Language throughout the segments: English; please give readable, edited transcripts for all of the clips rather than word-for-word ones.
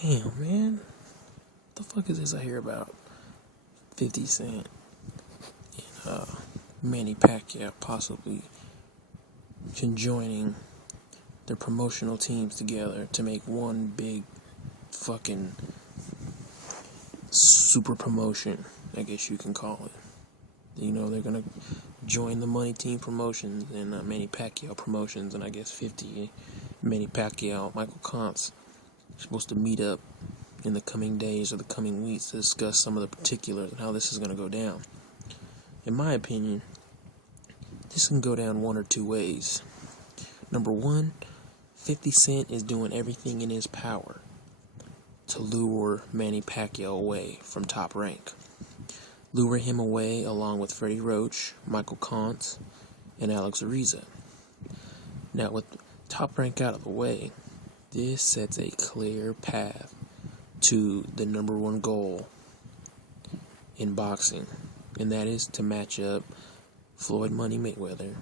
Damn, man. What the fuck is this I hear about 50 Cent and Manny Pacquiao possibly conjoining their promotional teams together to make one big fucking super promotion, I guess you can call it. You know, they're gonna join the Money Team Promotions and Manny Pacquiao Promotions, and I guess 50 Manny Pacquiao, Michael Kant's supposed to meet up in the coming days or the coming weeks to discuss some of the particulars and how this is going to go down. In my opinion, this can go down one or two ways. Number one, 50 Cent is doing everything in his power to lure Manny Pacquiao away from Top Rank. Lure him away along with Freddie Roach, Michael Kant, and Alex Ariza. Now, with Top Rank out of the way, this sets a clear path to the number one goal in boxing, and that is to match up Floyd Money Mayweather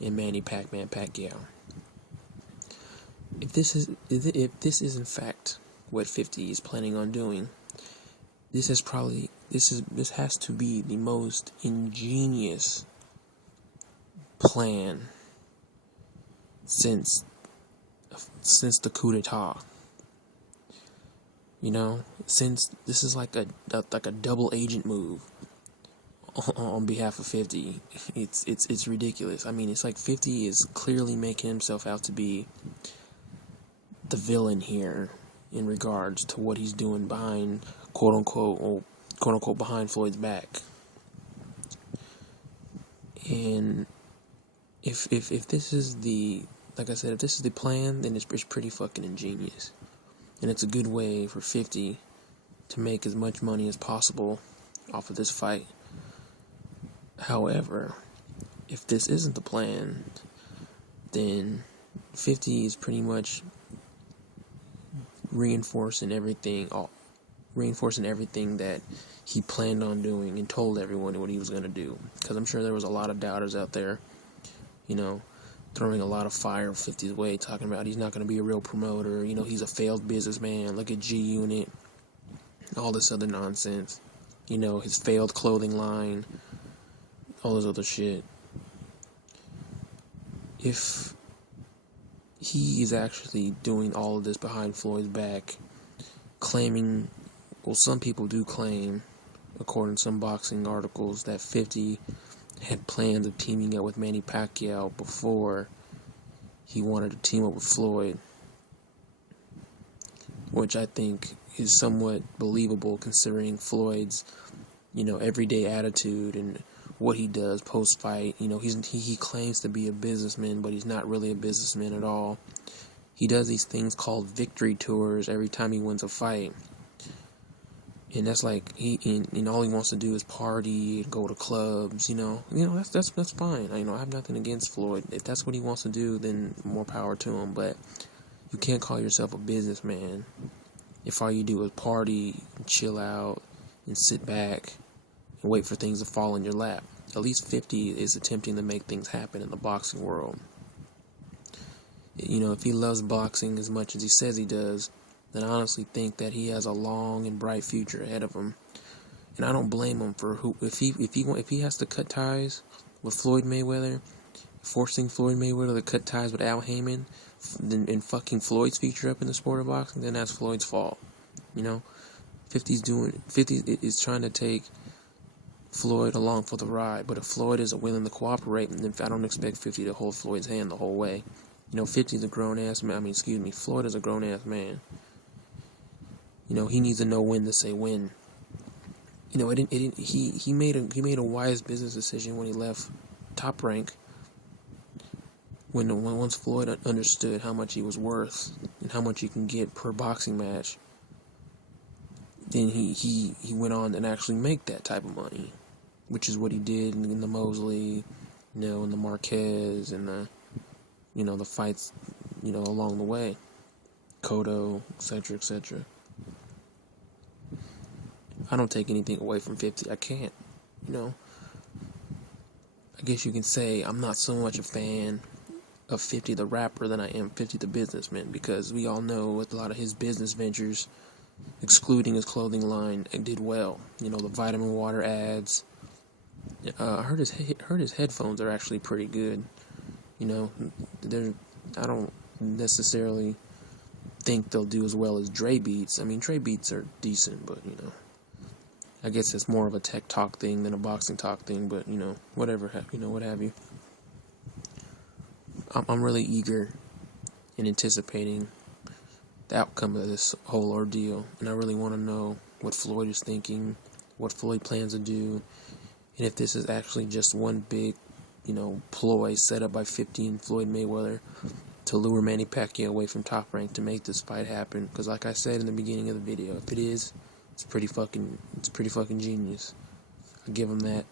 and Manny Pac-Man Pacquiao. If this is in fact what 50 is planning on doing, this has to be the most ingenious plan since the coup d'etat. You know, since this is like a double agent move on behalf of 50, it's ridiculous. I mean, it's like 50 is clearly making himself out to be the villain here in regards to what he's doing behind quote unquote behind Floyd's back. And if this is the, like I said, if this is the plan, then it's pretty fucking ingenious. And it's a good way for 50 to make as much money as possible off of this fight. However, if this isn't the plan, then 50 is pretty much reinforcing everything that he planned on doing and told everyone what he was going to do. Because I'm sure there was a lot of doubters out there, you know, throwing a lot of fire 50's way, talking about he's not going to be a real promoter, you know, he's a failed businessman, look at G-Unit, all this other nonsense, you know, his failed clothing line, all this other shit. If he is actually doing all of this behind Floyd's back, claiming, well, some people do claim, according to some boxing articles, that 50 had plans of teaming up with Manny Pacquiao before he wanted to team up with Floyd, which I think is somewhat believable considering Floyd's, you know, everyday attitude and what he does post-fight. You know, he claims to be a businessman, but he's not really a businessman at all. He does these things called victory tours every time he wins a fight. And that's like all he wants to do is party and go to clubs, you know. That's fine. I have nothing against Floyd. If that's what he wants to do, then more power to him. But you can't call yourself a businessman if all you do is party and chill out and sit back and wait for things to fall in your lap. At least 50 is attempting to make things happen in the boxing world. You know, if he loves boxing as much as he says he does, then I honestly think that he has a long and bright future ahead of him. And I don't blame him for if he has to cut ties with Floyd Mayweather, forcing Floyd Mayweather to cut ties with Al Heyman, and fucking Floyd's future up in the sport of boxing, then that's Floyd's fault. You know, 50 is trying to take Floyd along for the ride, but if Floyd isn't willing to cooperate, then I don't expect 50 to hold Floyd's hand the whole way. You know, 50's a grown-ass man. Floyd is a grown-ass man. You know, he needs to know when to say when. You know, he made a wise business decision when he left Top Rank. Once Floyd understood how much he was worth and how much he can get per boxing match, then he went on and actually make that type of money, which is what he did in the Mosley, you know, in the Marquez, and the, you know, the fights, you know, along the way, Cotto, etc., etc. I don't take anything away from 50. I can't, you know. I guess you can say I'm not so much a fan of 50 the rapper than I am 50 the businessman, because we all know with a lot of his business ventures, excluding his clothing line, it did well. You know, the vitamin water ads. I heard his headphones are actually pretty good. You know, I don't necessarily think they'll do as well as Dre beats. I mean, Dre beats are decent, but you know, I guess it's more of a tech talk thing than a boxing talk thing. But you know, whatever, what have you. I'm really eager and anticipating the outcome of this whole ordeal, and I really want to know what Floyd is thinking, what Floyd plans to do, and if this is actually just one big, ploy set up by 50 and Floyd Mayweather to lure Manny Pacquiao away from Top Rank to make this fight happen. Because like I said in the beginning of the video, if it is, it's pretty fucking genius. I give him that.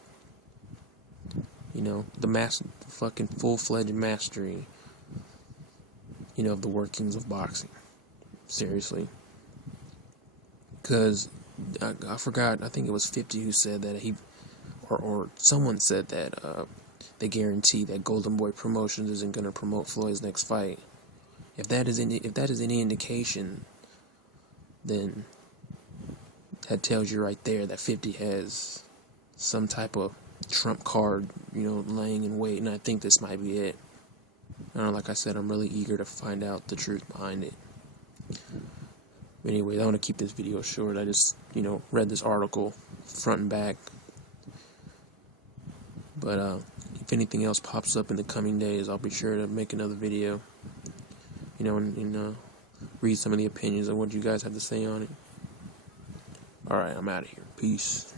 The fucking full-fledged mastery, of the workings of boxing. Seriously. Because I forgot, I think it was 50 who said that or someone said that they guarantee that Golden Boy Promotions isn't going to promote Floyd's next fight. If that is any indication, then that tells you right there that 50 has some type of trump card, laying in wait, and I think this might be it. Like I said, I'm really eager to find out the truth behind it. But anyway, I want to keep this video short. I just, read this article front and back. But if anything else pops up in the coming days, I'll be sure to make another video, and read some of the opinions of what you guys have to say on it. Alright, I'm out of here. Peace.